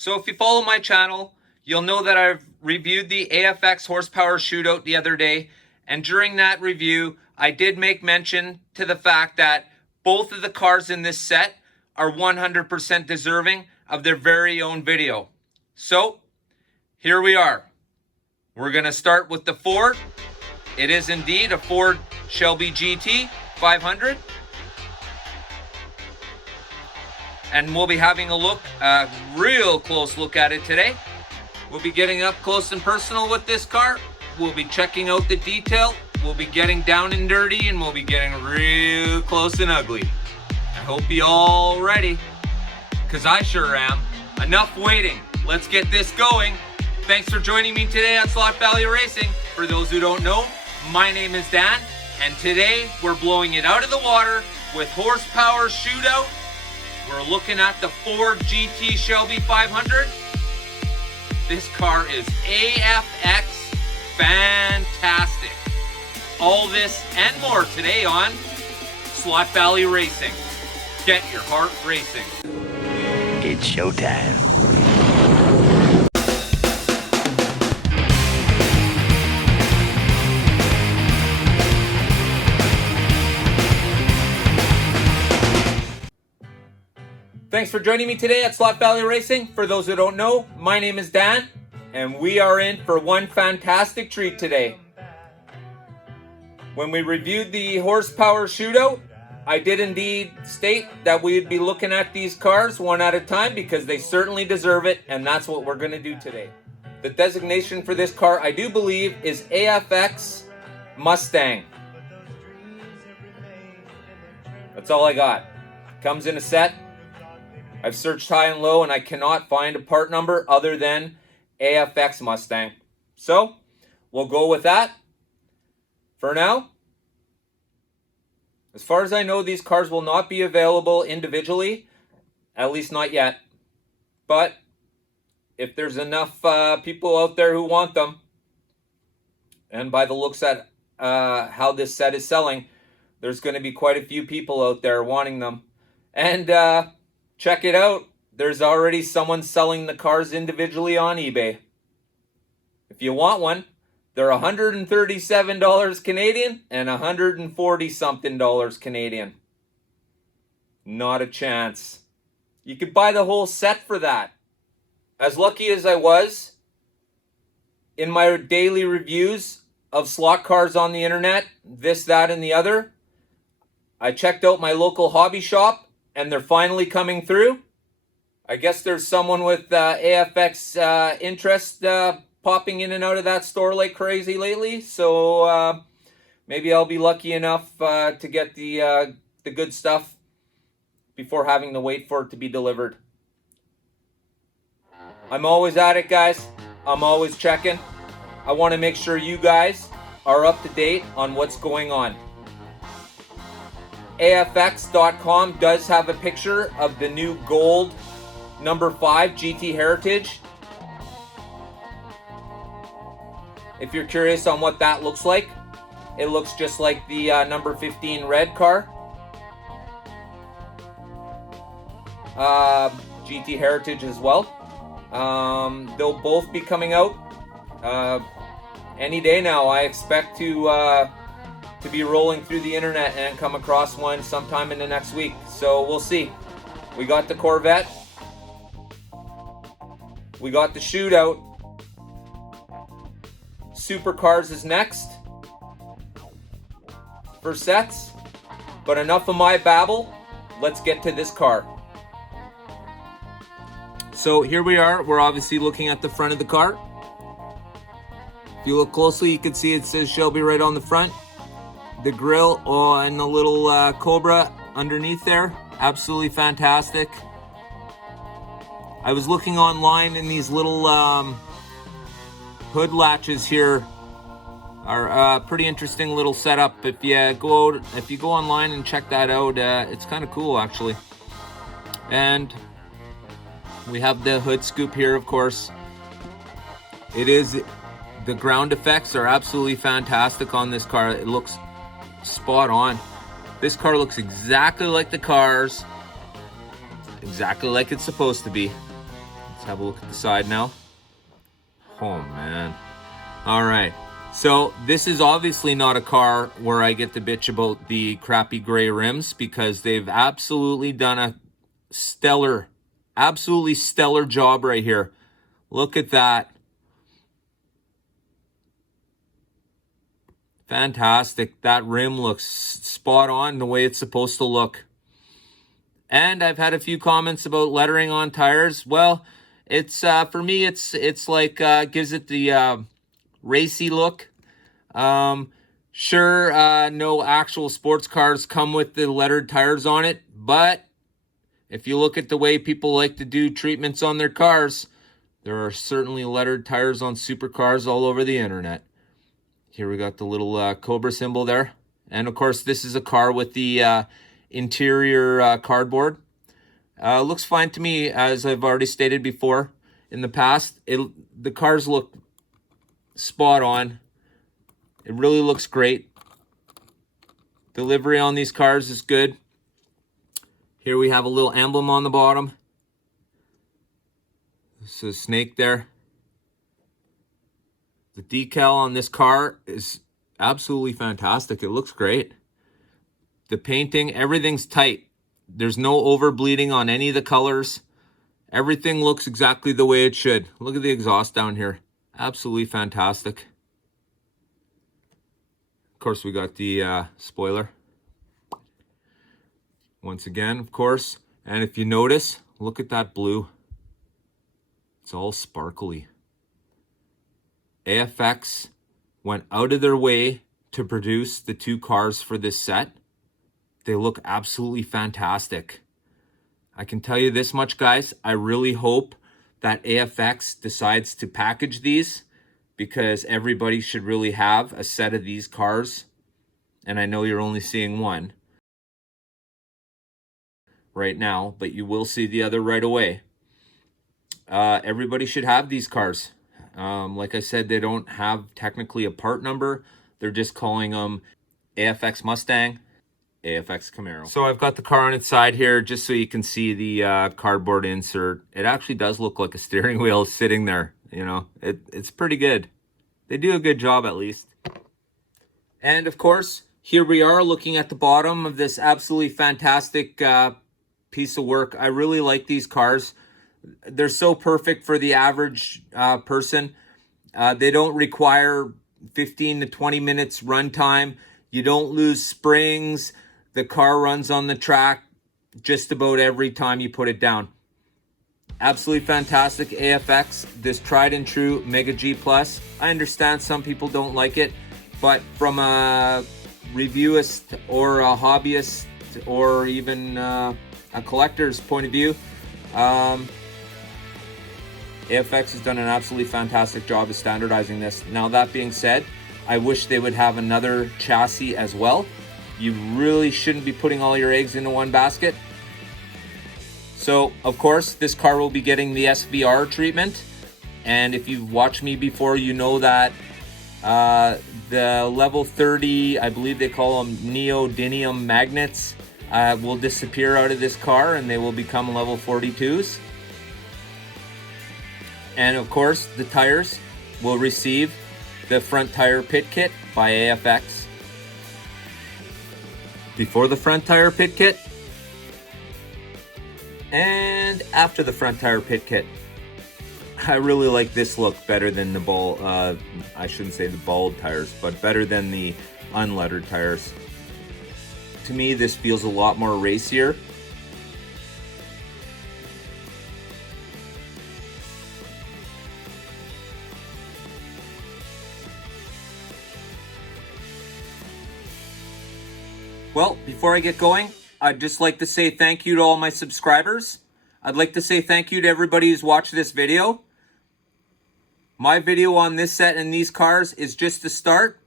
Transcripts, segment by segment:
So if you follow my channel, you'll know that I've reviewed the AFX horsepower shootout the other day. And during that review, I did make mention to the fact that both of the cars in this set are 100% deserving of their very own video. So here we are. We're going to start with the Ford. It is indeed a Ford Shelby GT500. And we'll be having a real close look at it today. We'll be getting up close and personal with this car. We'll be checking out the detail. We'll be getting down and dirty, and we'll be getting real close and ugly. I hope you all ready, because I sure am. Enough waiting. Let's get this going. Thanks for joining me today on Slot Valley Racing. For those who don't know, my name is Dan, and today we're blowing it out of the water with Horsepower Shootout. We're looking at the Ford GT Shelby 500. This car is AFX fantastic. All this and more today on Slot Valley Racing. Get your heart racing. It's showtime. Thanks for joining me today at Slot Valley Racing. For those who don't know, my name is Dan, and we are in for one fantastic treat today. When we reviewed the Horsepower Shootout, I did indeed state that we'd be looking at these cars one at a time because they certainly deserve it, and that's what we're going to do today. The designation for this car, I do believe, is AFX Mustang. That's all I got. Comes in a set. I've searched high and low, and I cannot find a part number other than AFX Mustang. So, we'll go with that for now. As far as I know, these cars will not be available individually, at least not yet. But if there's enough people out there who want them, and by the looks at how this set is selling, there's going to be quite a few people out there wanting them. And check it out. There's already someone selling the cars individually on eBay. If you want one, they're $137 Canadian and $140 something Canadian. Not a chance. You could buy the whole set for that. As lucky as I was in my daily reviews of slot cars on the internet, this, that, and the other, I checked out my local hobby shop, and they're finally coming through. I guess there's someone with AFX interest popping in and out of that store like crazy lately. So maybe I'll be lucky enough to get the good stuff before having to wait for it to be delivered. I'm always at it, guys. I'm always checking. I want to make sure you guys are up to date on what's going on. AFX.com does have a picture of the new gold number 5 GT Heritage. If you're curious on what that looks like, it looks just like the number 15 red car. GT Heritage as well. They'll both be coming out any day now. I expect to be rolling through the internet and come across one sometime in the next week. So we'll see. We got the Corvette. We got the Shootout. Supercars is next for sets. But enough of my babble. Let's get to this car. So here we are. We're obviously looking at the front of the car. If you look closely, you can see it says Shelby right on the front. The grill and the little Cobra underneath there, absolutely fantastic. I was looking online, and these little hood latches here are a pretty interesting little setup. If you go online and check that out, it's kind of cool actually. And we have the hood scoop here, of course. The ground effects are absolutely fantastic on this car. It looks spot on. This car looks exactly like the cars, exactly like it's supposed to be. Let's have a look at the side now. Oh man. All right. So this is obviously not a car where I get to bitch about the crappy gray rims, because they've absolutely done a absolutely stellar job right here. Look at that. Fantastic. That rim looks spot on the way it's supposed to look. And I've had a few comments about lettering on tires. Well, it's for me, it's like gives it the racy look. Sure, no actual sports cars come with the lettered tires on it, but if you look at the way people like to do treatments on their cars, there are certainly lettered tires on supercars all over the internet. Here we got the little Cobra symbol there. And of course, this is a car with the interior cardboard. Looks fine to me, as I've already stated before in the past. The cars look spot on. It really looks great. Delivery on these cars is good. Here we have a little emblem on the bottom. This is a snake there. The decal on this car is absolutely fantastic. It looks great. The painting, everything's tight. There's no over bleeding on any of the colors. Everything looks exactly the way it should. Look at the exhaust down here. Absolutely fantastic. Of course, we got the spoiler. Once again, of course. And if you notice, look at that blue. It's all sparkly. AFX went out of their way to produce the two cars for this set. They look absolutely fantastic. I can tell you this much, guys. I really hope that AFX decides to package these, because everybody should really have a set of these cars. And I know you're only seeing one right now, but you will see the other right away. Everybody should have these cars. Like I said, they don't have technically a part number. They're just calling them AFX Mustang, AFX Camaro. So I've got the car on its side here just so you can see the cardboard insert. It actually does look like a steering wheel sitting there. You know, it's pretty good. They do a good job, at least. And of course, here we are looking at the bottom of this absolutely fantastic piece of work. I really like these cars. They're so perfect for the average person. They don't require 15 to 20 minutes run time. You don't lose springs. The car runs on the track just about every time you put it down. Absolutely fantastic AFX, this tried and true Mega G Plus. I understand some people don't like it, but from a reviewist or a hobbyist or even a collector's point of view, AFX has done an absolutely fantastic job of standardizing this. Now, that being said, I wish they would have another chassis as well. You really shouldn't be putting all your eggs into one basket. So, of course, this car will be getting the SVR treatment. And if you've watched me before, you know that the level 30, I believe they call them neodymium magnets, will disappear out of this car and they will become level 42s. And of course, the tires will receive the front tire pit kit by AFX. Before the front tire pit kit and after the front tire pit kit. I really like this look better than the bald, I shouldn't say the bald tires, but better than the unlettered tires. To me, this feels a lot more racier. Well, before I get going, I'd just like to say thank you to all my subscribers. I'd like to say thank you to everybody who's watched this video. My video on this set and these cars is just the start.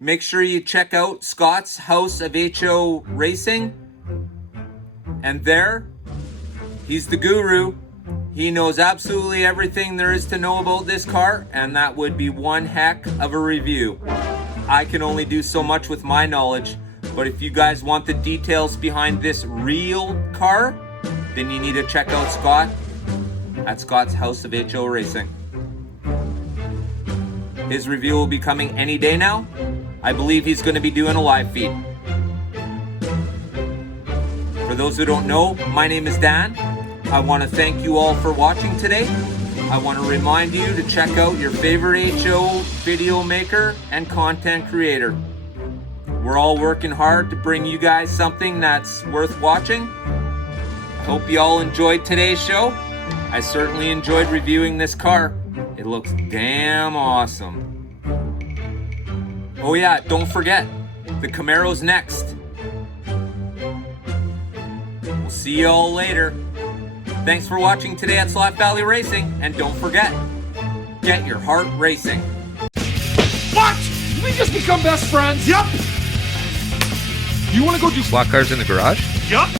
Make sure you check out Scott's House of HO Racing. And there, he's the guru. He knows absolutely everything there is to know about this car, and that would be one heck of a review. I can only do so much with my knowledge. But if you guys want the details behind this real car, then you need to check out Scott. at Scott's House of HO Racing. His review will be coming any day now. I believe he's going to be doing a live feed. For those who don't know, my name is Dan. I want to thank you all for watching today. I want to remind you to check out your favorite HO video maker and content creator. We're all working hard to bring you guys something that's worth watching. I hope you all enjoyed today's show. I certainly enjoyed reviewing this car. It looks damn awesome. Oh yeah, don't forget, the Camaro's next. We'll see you all later. Thanks for watching today at Slot Valley Racing, and don't forget, get your heart racing. What? Did we just become best friends? Yup. You want to go do Slot cars in the garage? Yup.